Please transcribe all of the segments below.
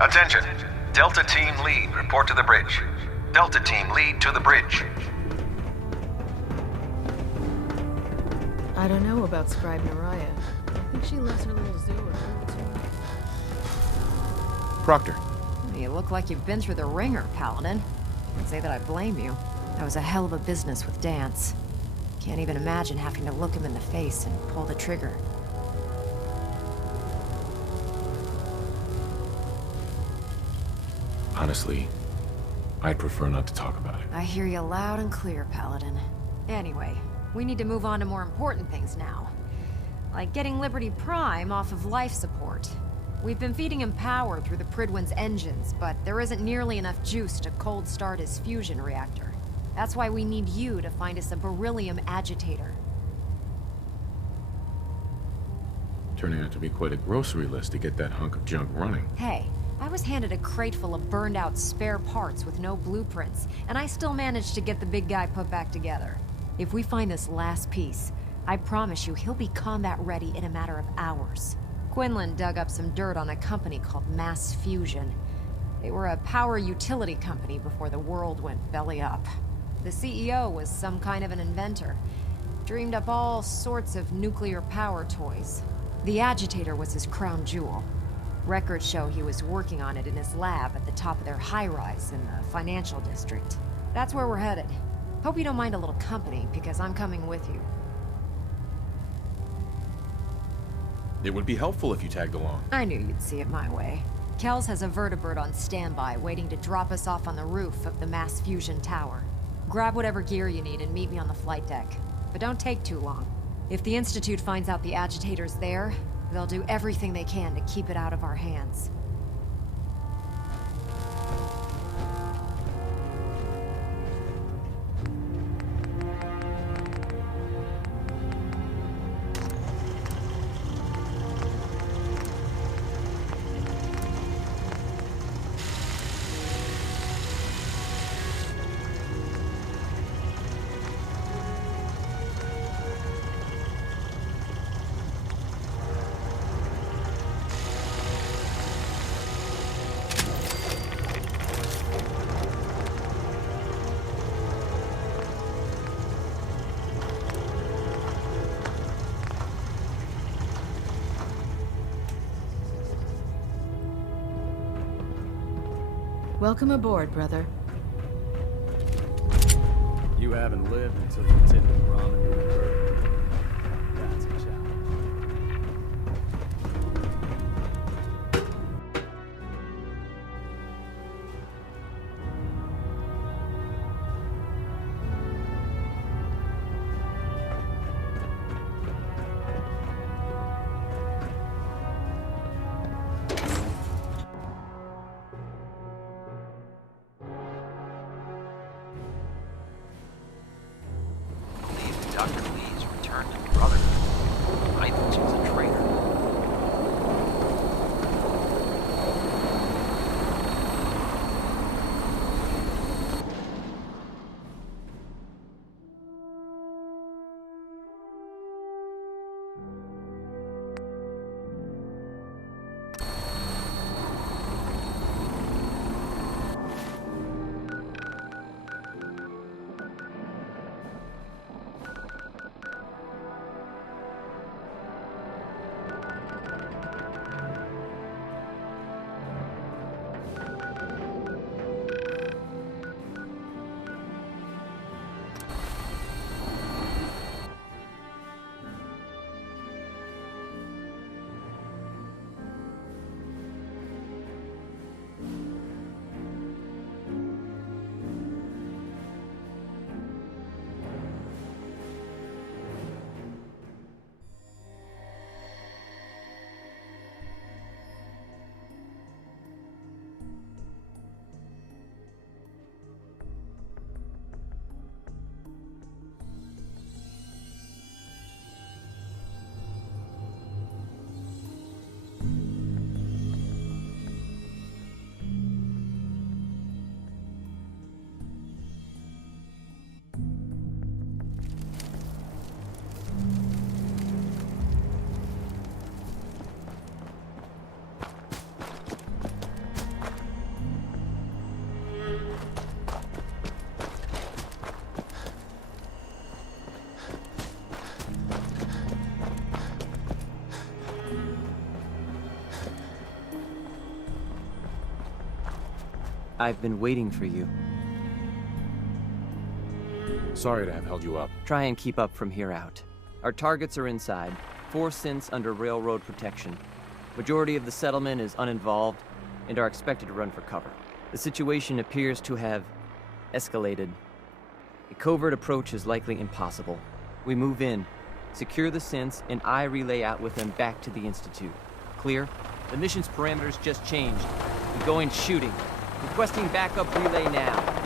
Attention. Delta Team Lead, report to the bridge. Delta Team Lead to the bridge. I don't know about Scribe Naraya. I think she loves her little zoo or Proctor. You look like you've been through the ringer, Paladin. Can't say that I blame you. That was a hell of a business with Dance. Can't even imagine having to look him in the face and pull the trigger. Honestly, I'd prefer not to talk about it. I hear you loud and clear, Paladin. Anyway, we need to move on to more important things now. Like getting Liberty Prime off of life support. We've been feeding him power through the Pridwin's engines, but there isn't nearly enough juice to cold start his fusion reactor. That's why we need you to find us a beryllium agitator. Turning out to be quite a grocery list to get that hunk of junk running. Hey, I was handed a crate full of burned out spare parts with no blueprints, and I still managed to get the big guy put back together. If we find this last piece, I promise you he'll be combat ready in a matter of hours. Quinlan dug up some dirt on a company called Mass Fusion. They were a power utility company before the world went belly up. The CEO was some kind of an inventor. Dreamed up all sorts of nuclear power toys. The agitator was his crown jewel. Records show he was working on it in his lab at the top of their high-rise in the financial district. That's where we're headed. Hope you don't mind a little company, because I'm coming with you. It would be helpful if you tagged along. I knew you'd see it my way. Kells has a vertibird on standby, waiting to drop us off on the roof of the Mass Fusion Tower. Grab whatever gear you need and meet me on the flight deck. But don't take too long. If the Institute finds out the agitator's there, they'll do everything they can to keep it out of our hands. Welcome aboard, brother. You haven't lived until you tip the ramen to the bird. That's a challenge. Dr. Lee I've been waiting for you. Sorry to have held you up. Try and keep up from here out. Our targets are inside, 4 synths under railroad protection. Majority of the settlement is uninvolved and are expected to run for cover. The situation appears to have escalated. A covert approach is likely impossible. We move in, secure the synths, and I relay out with them back to the Institute. Clear? The mission's parameters just changed. We go in shooting. Requesting backup relay now.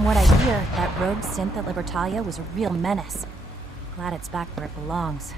From what I hear, that rogue synth at Libertalia was a real menace. Glad it's back where it belongs.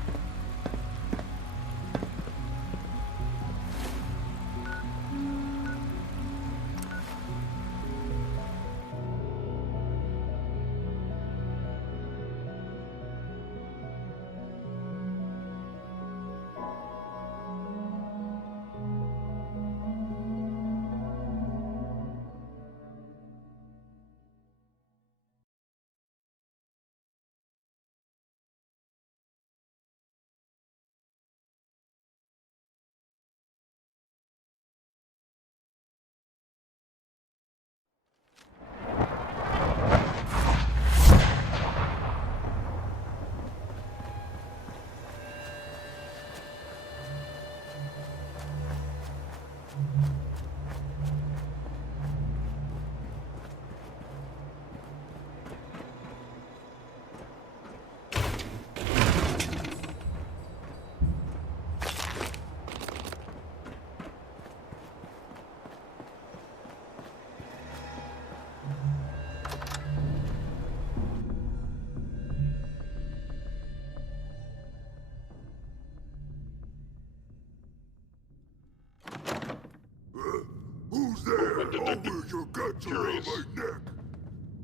Who's there? Over your guts around my neck.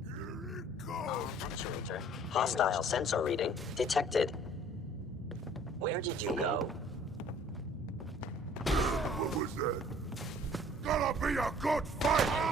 Here it comes. Actuator. Hostile sensor reading detected. Where did you go? What was that? Gonna be a good fight!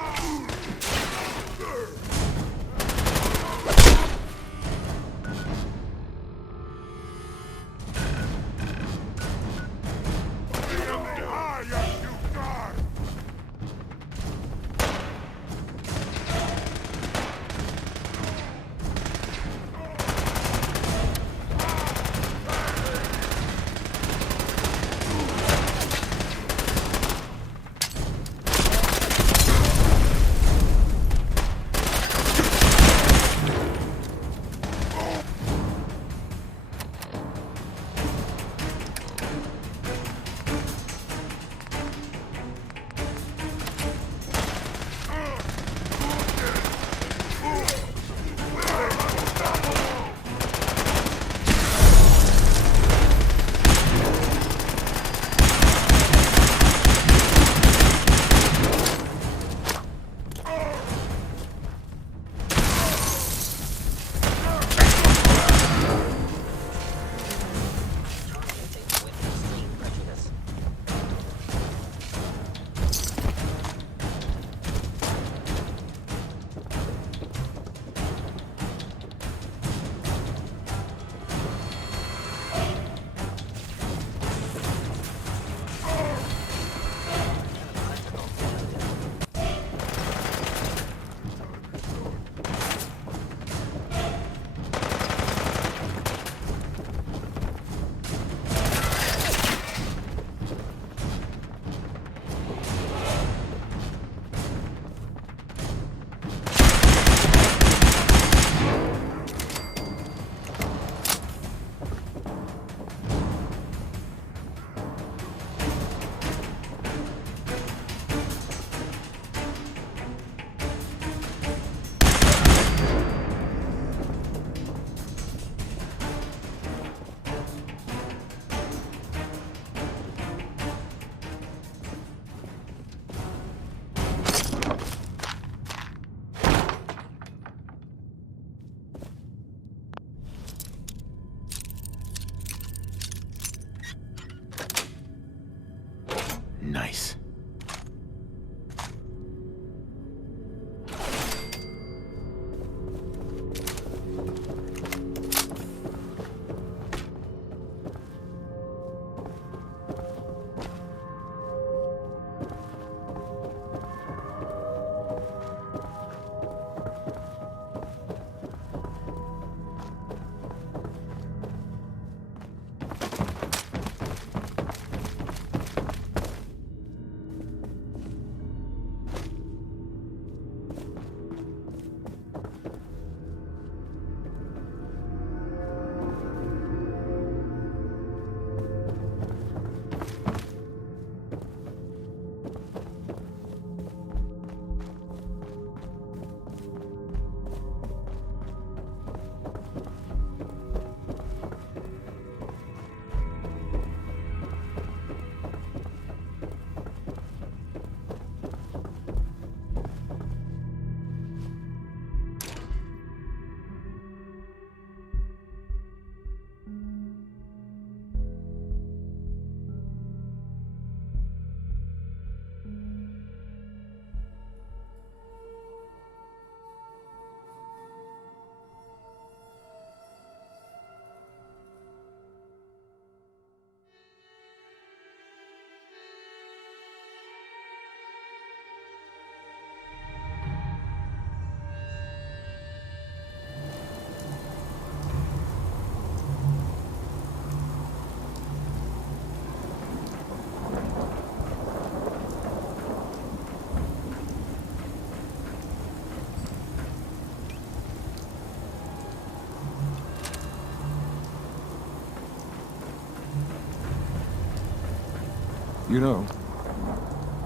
You know,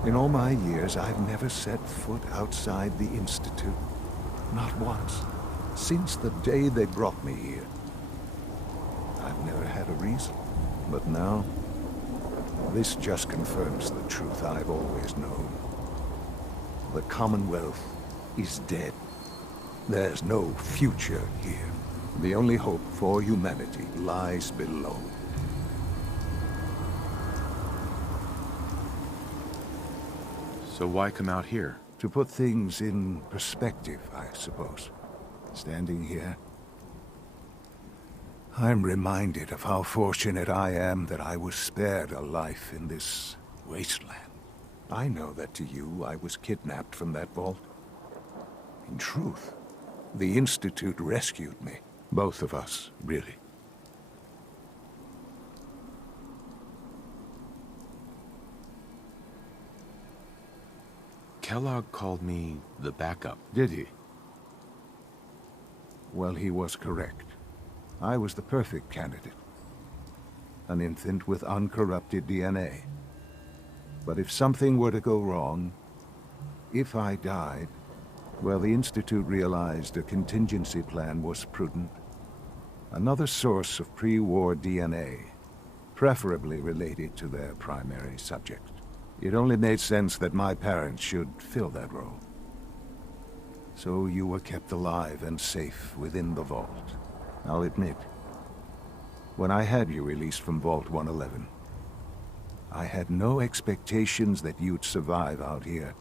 in all my years, I've never set foot outside the Institute. Not once. Since the day they brought me here. I've never had a reason. But now, this just confirms the truth I've always known. The Commonwealth is dead. There's no future here. The only hope for humanity lies below. So why come out here? To put things in perspective, I suppose. Standing here, I'm reminded of how fortunate I am that I was spared a life in this wasteland. I know that to you, I was kidnapped from that vault. In truth, the Institute rescued me. Both of us, really. Kellogg called me the backup. Did he? Well, he was correct. I was the perfect candidate. An infant with uncorrupted DNA. But if something were to go wrong, if I died, well, the Institute realized a contingency plan was prudent. Another source of pre-war DNA, preferably related to their primary subject. It only made sense that my parents should fill that role. So you were kept alive and safe within the vault. I'll admit, when I had you released from Vault 111, I had no expectations that you'd survive out here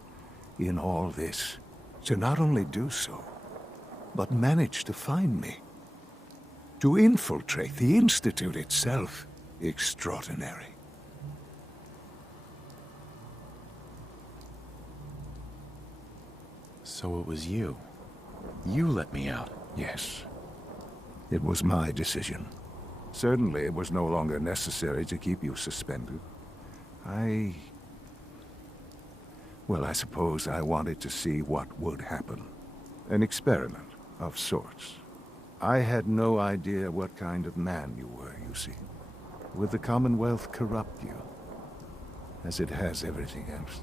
in all this. To not only do so, but manage to find me. To infiltrate the Institute itself. Extraordinary. So it was you. You let me out. Yes. It was my decision. Certainly it was no longer necessary to keep you suspended. Well, I suppose I wanted to see what would happen. An experiment of sorts. I had no idea what kind of man you were, you see. Would the Commonwealth corrupt you? As it has everything else?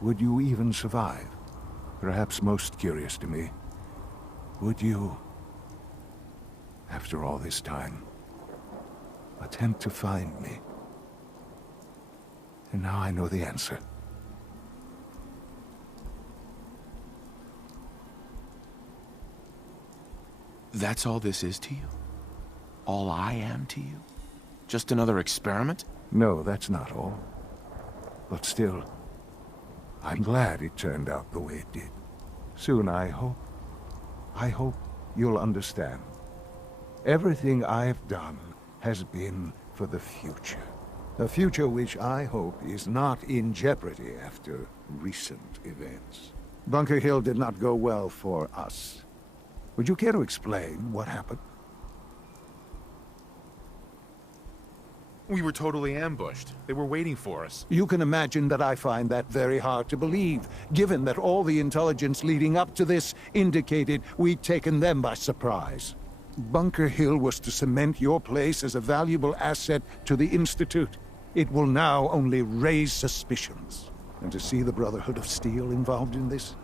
Would you even survive? Perhaps most curious to me, would you, after all this time, attempt to find me? And now I know the answer. That's all this is to you? All I am to you? Just another experiment? No, that's not all. But still, I'm glad it turned out the way it did. Soon, I hope you'll understand. Everything I've done has been for the future. A future which I hope is not in jeopardy after recent events. Bunker Hill did not go well for us. Would you care to explain what happened? We were totally ambushed. They were waiting for us. You can imagine that I find that very hard to believe, given that all the intelligence leading up to this indicated we'd taken them by surprise. Bunker Hill was to cement your place as a valuable asset to the Institute. It will now only raise suspicions. And to see the Brotherhood of Steel involved in this?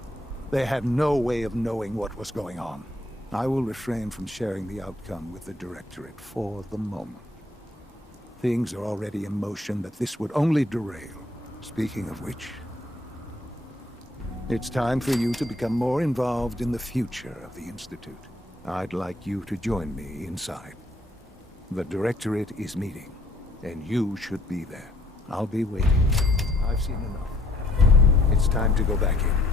They had no way of knowing what was going on. I will refrain from sharing the outcome with the Directorate for the moment. Things are already in motion that this would only derail. Speaking of which, it's time for you to become more involved in the future of the Institute. I'd like you to join me inside. The Directorate is meeting, and you should be there. I'll be waiting. I've seen enough. It's time to go back in.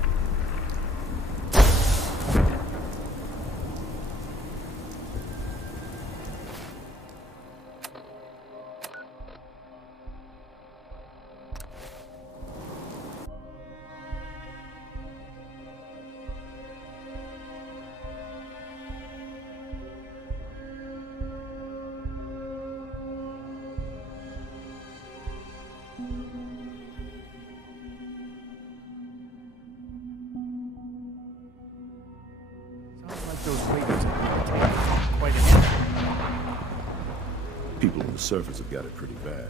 People on the surface have got it pretty bad.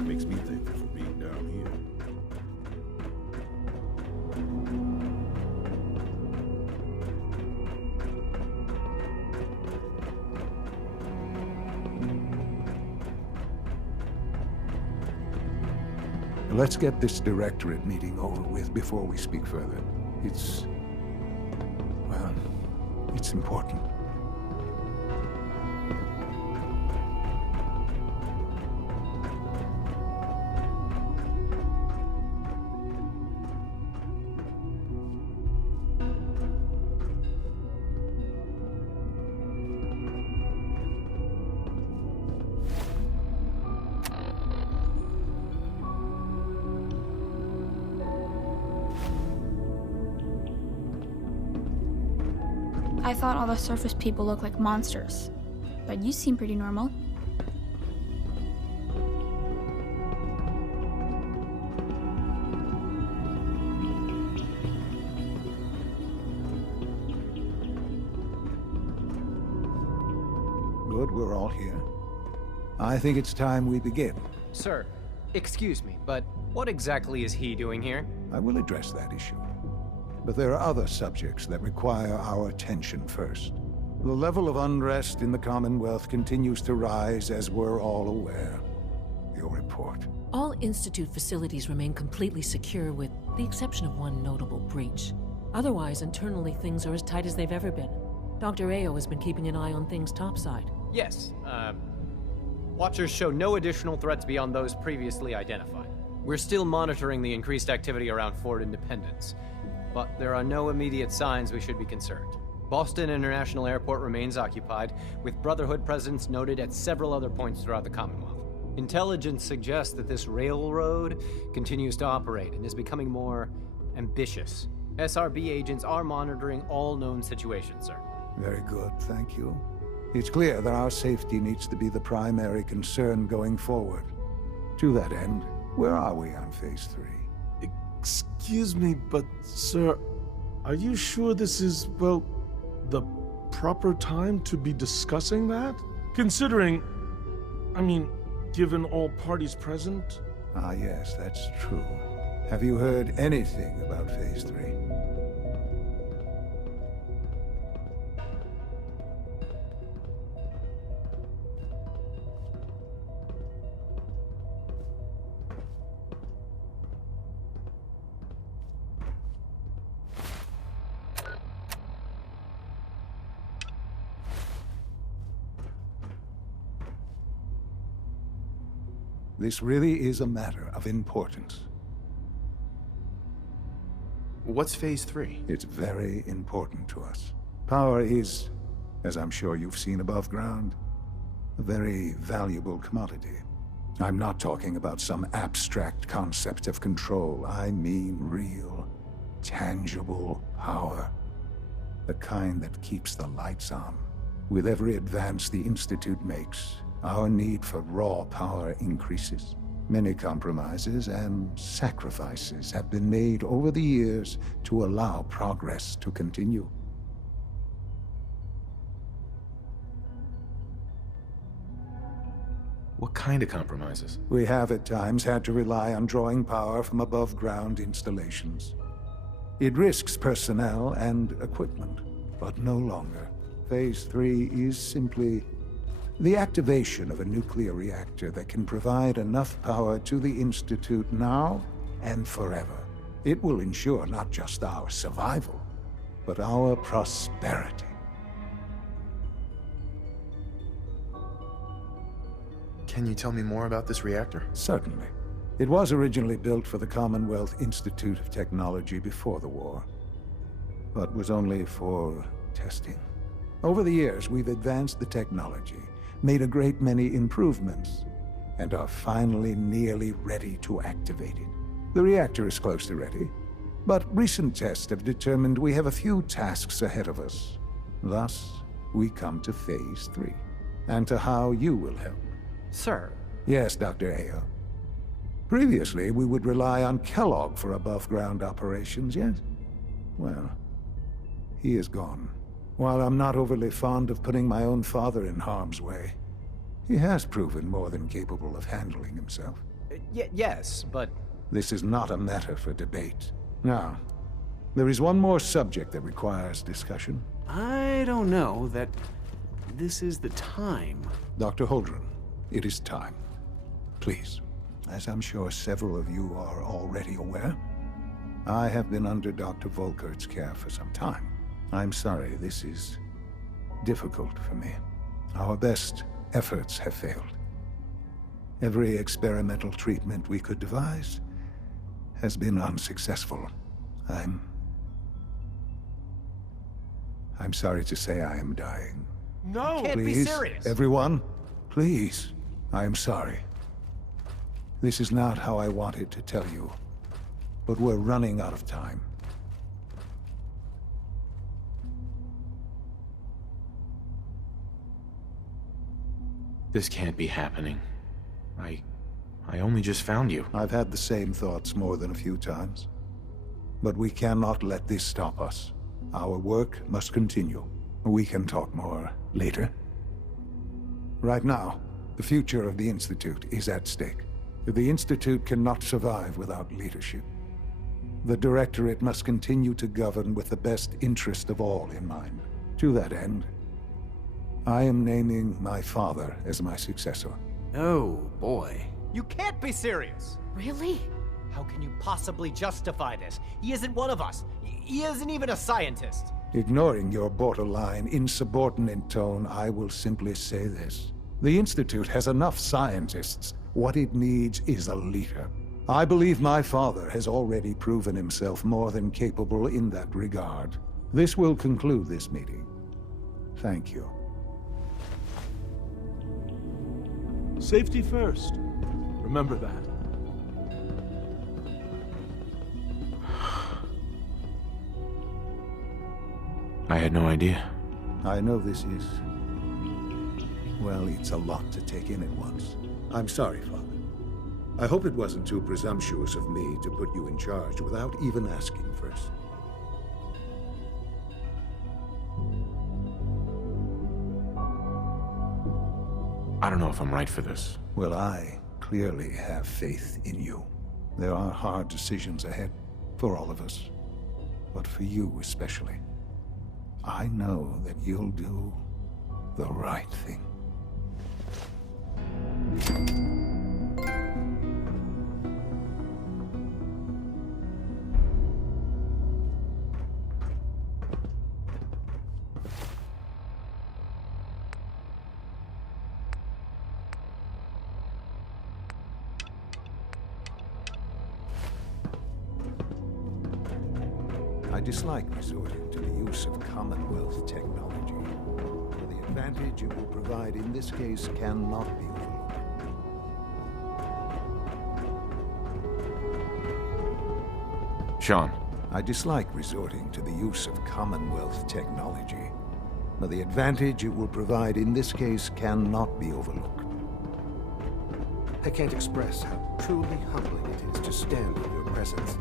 Makes me thankful for being down here. Let's get this directorate meeting over with before we speak further. It's important. I thought all the surface people looked like monsters, but you seem pretty normal. Good, we're all here. I think it's time we begin. Sir, excuse me, but what exactly is he doing here? I will address that issue. But there are other subjects that require our attention first. The level of unrest in the Commonwealth continues to rise, as we're all aware. Your report. All Institute facilities remain completely secure, with the exception of one notable breach. Otherwise, internally, things are as tight as they've ever been. Dr. Ao has been keeping an eye on things topside. Yes, Watchers show no additional threats beyond those previously identified. We're still monitoring the increased activity around Fort Independence, but there are no immediate signs we should be concerned. Boston International Airport remains occupied, with Brotherhood presence noted at several other points throughout the Commonwealth. Intelligence suggests that this railroad continues to operate and is becoming more ambitious. SRB agents are monitoring all known situations, sir. Very good, thank you. It's clear that our safety needs to be the primary concern going forward. To that end, where are we on Phase 3? Excuse me, but sir, are you sure this is, well, the proper time to be discussing that? Considering, given all parties present? Ah, yes, that's true. Have you heard anything about Phase 3? This really is a matter of importance. What's Phase 3? It's very important to us. Power is, as I'm sure you've seen above ground, a very valuable commodity. I'm not talking about some abstract concept of control. I mean real, tangible power. The kind that keeps the lights on. With every advance the Institute makes, our need for raw power increases. Many compromises and sacrifices have been made over the years to allow progress to continue. What kind of compromises? We have at times had to rely on drawing power from above-ground installations. It risks personnel and equipment, but no longer. Phase 3 is simply the activation of a nuclear reactor that can provide enough power to the Institute now and forever. It will ensure not just our survival, but our prosperity. Can you tell me more about this reactor? Certainly. It was originally built for the Commonwealth Institute of Technology before the war, but was only for testing. Over the years, we've advanced the technology, made a great many improvements, and are finally nearly ready to activate it. The reactor is close to ready, but recent tests have determined we have a few tasks ahead of us. Thus, we come to Phase 3, and to how you will help. Sir? Yes, Dr. Ao. Previously, we would rely on Kellogg for above-ground operations, yes? Well, he is gone. While I'm not overly fond of putting my own father in harm's way, he has proven more than capable of handling himself. Yes, but... This is not a matter for debate. Now, there is one more subject that requires discussion. I don't know that this is the time. Dr. Holdren, it is time. Please, as I'm sure several of you are already aware, I have been under Dr. Volkert's care for some time. I'm sorry, this is difficult for me. Our best efforts have failed. Every experimental treatment we could devise has been unsuccessful. I'm sorry to say I am dying. No! You can't Please, be serious! everyone, please, I am sorry. This is not how I wanted to tell you, but we're running out of time. This can't be happening. I only just found you. I've had the same thoughts more than a few times. But we cannot let this stop us. Our work must continue. We can talk more later. Right now, the future of the Institute is at stake. The Institute cannot survive without leadership. The Directorate must continue to govern with the best interest of all in mind. To that end, I am naming my father as my successor. Oh, boy. You can't be serious! Really? How can you possibly justify this? He isn't one of us. He isn't even a scientist. Ignoring your borderline, insubordinate tone, I will simply say this. The Institute has enough scientists. What it needs is a leader. I believe my father has already proven himself more than capable in that regard. This will conclude this meeting. Thank you. Safety first. Remember that. I had no idea. I know this is... well, it's a lot to take in at once. I'm sorry, Father. I hope it wasn't too presumptuous of me to put you in charge without even asking first. I don't know if I'm right for this. Well, I clearly have faith in you. There are hard decisions ahead, for all of us. But for you especially. I know that you'll do the right thing. I dislike resorting to the use of Commonwealth technology. For the advantage it will provide in this case cannot be overlooked. Sean. I dislike resorting to the use of Commonwealth technology. For the advantage it will provide in this case cannot be overlooked. I can't express how truly humbling it is to stand in your presence.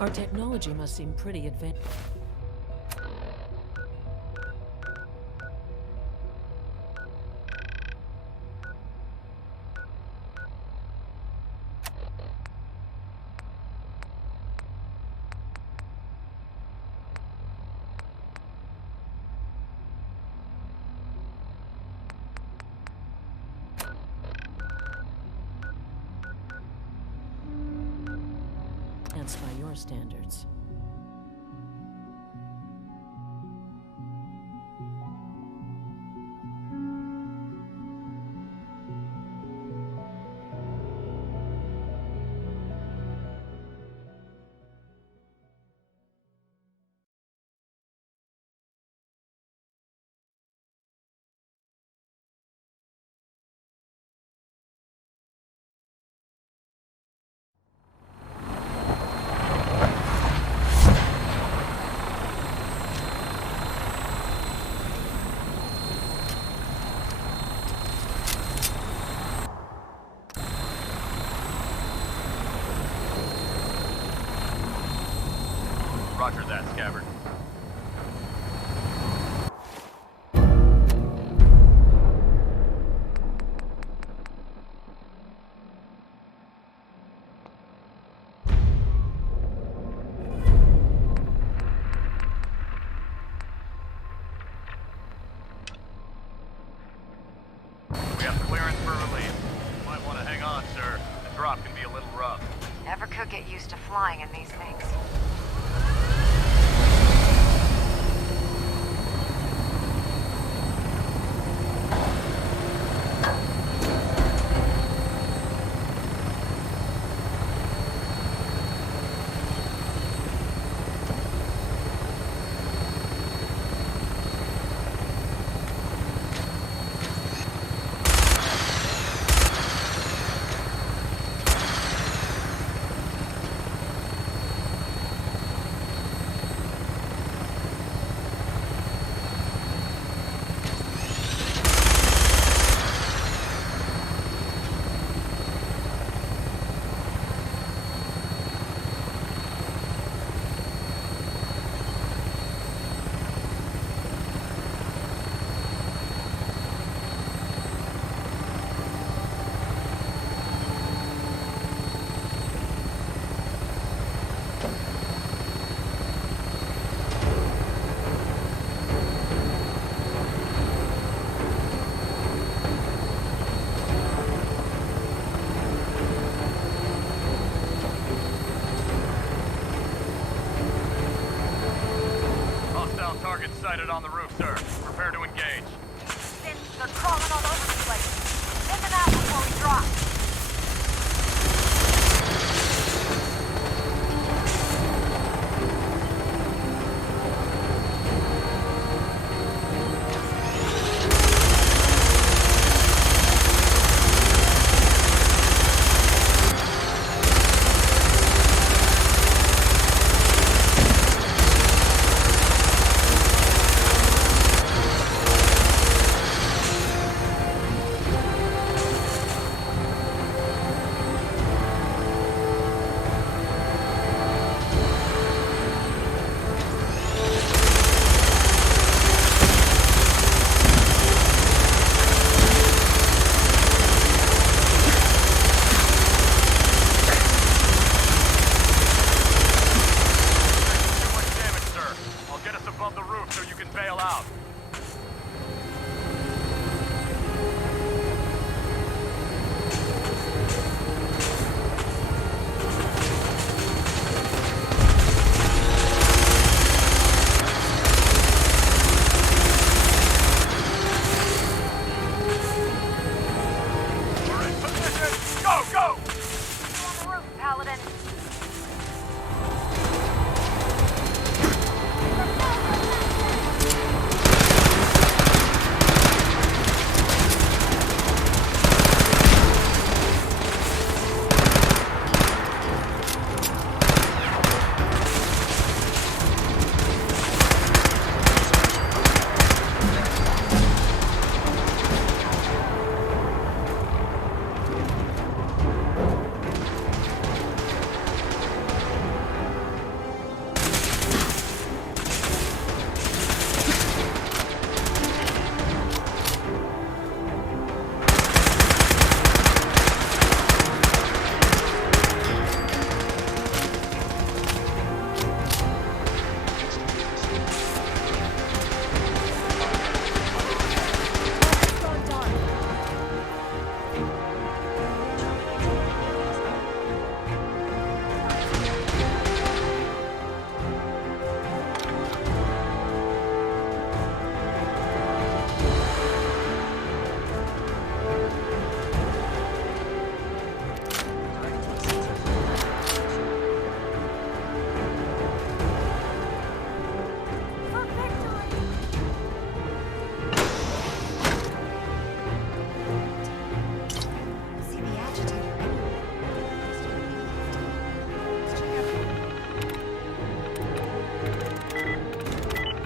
Our technology must seem pretty advanced. By your standards. Roger that, Scabbard. We have clearance for relief. Might want to hang on, sir. The drop can be a little rough. Never could get used to flying in these things. Hostile target sighted on the roof, sir. Prepare to engage. They're crawling all over the place. Send them out before we drop.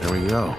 There we go.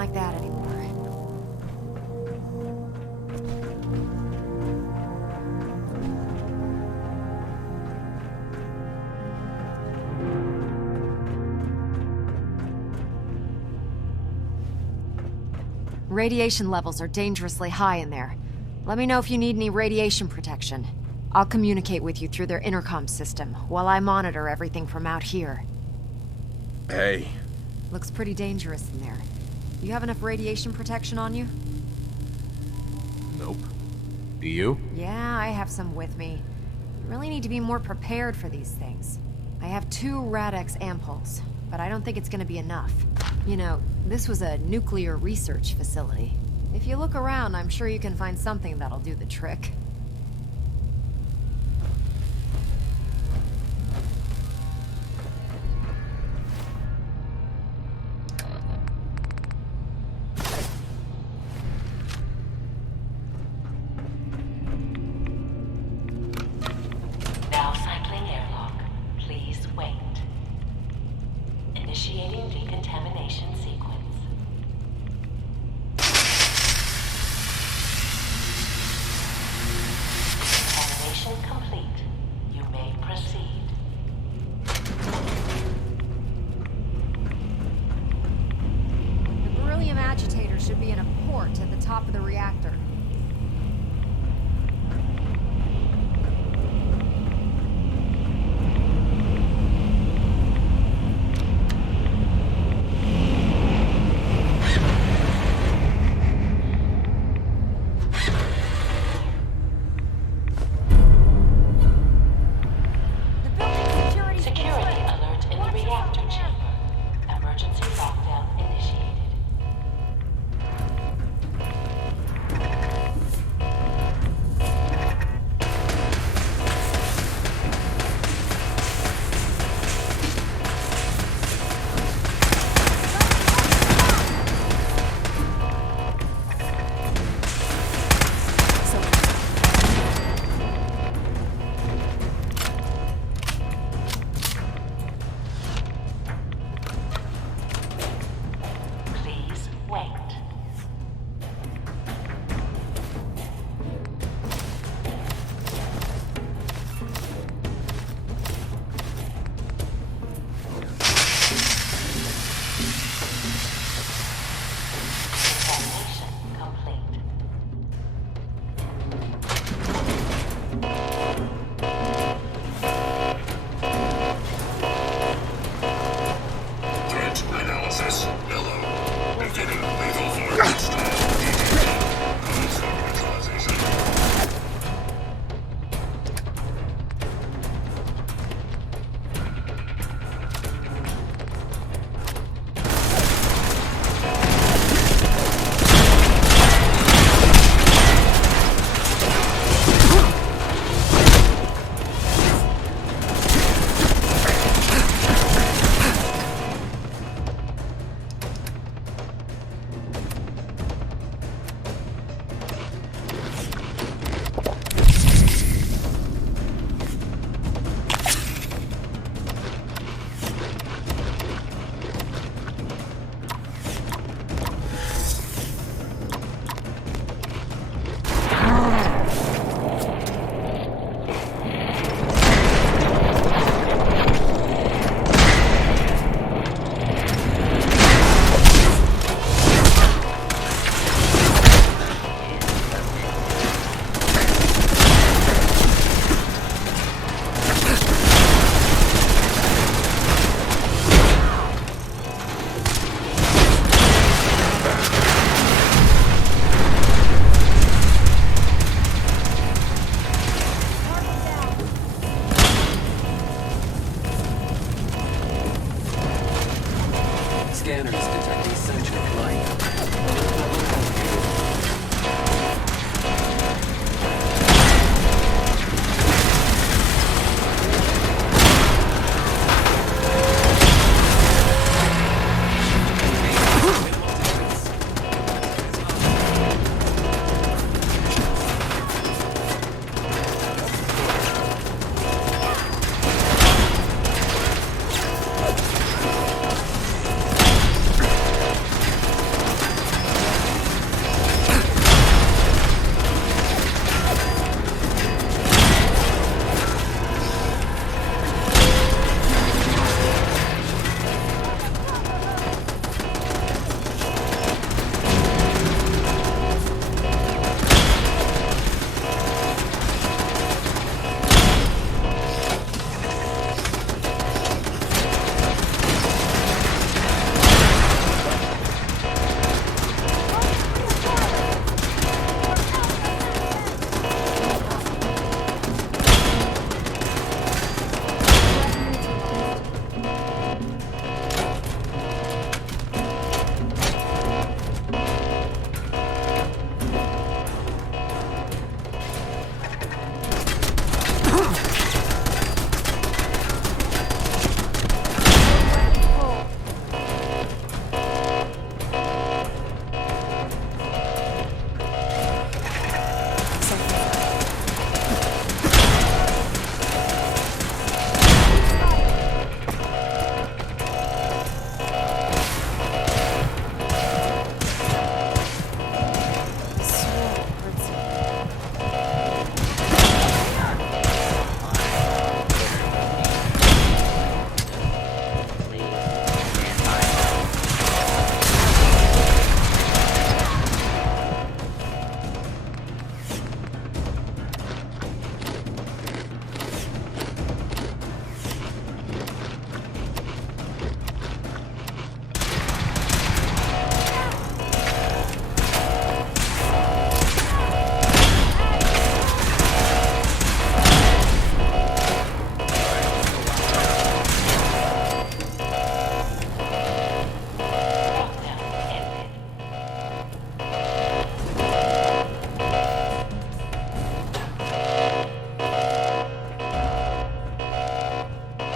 like that anymore. Radiation levels are dangerously high in there. Let me know if you need any radiation protection. I'll communicate with you through their intercom system while I monitor everything from out here. Hey. Looks pretty dangerous in there. You have enough radiation protection on you? Nope. Do you? Yeah, I have some with me. You really need to be more prepared for these things. I have 2 Rad-X ampoules, but I don't think it's gonna be enough. You know, this was a nuclear research facility. If you look around, I'm sure you can find something that'll do the trick.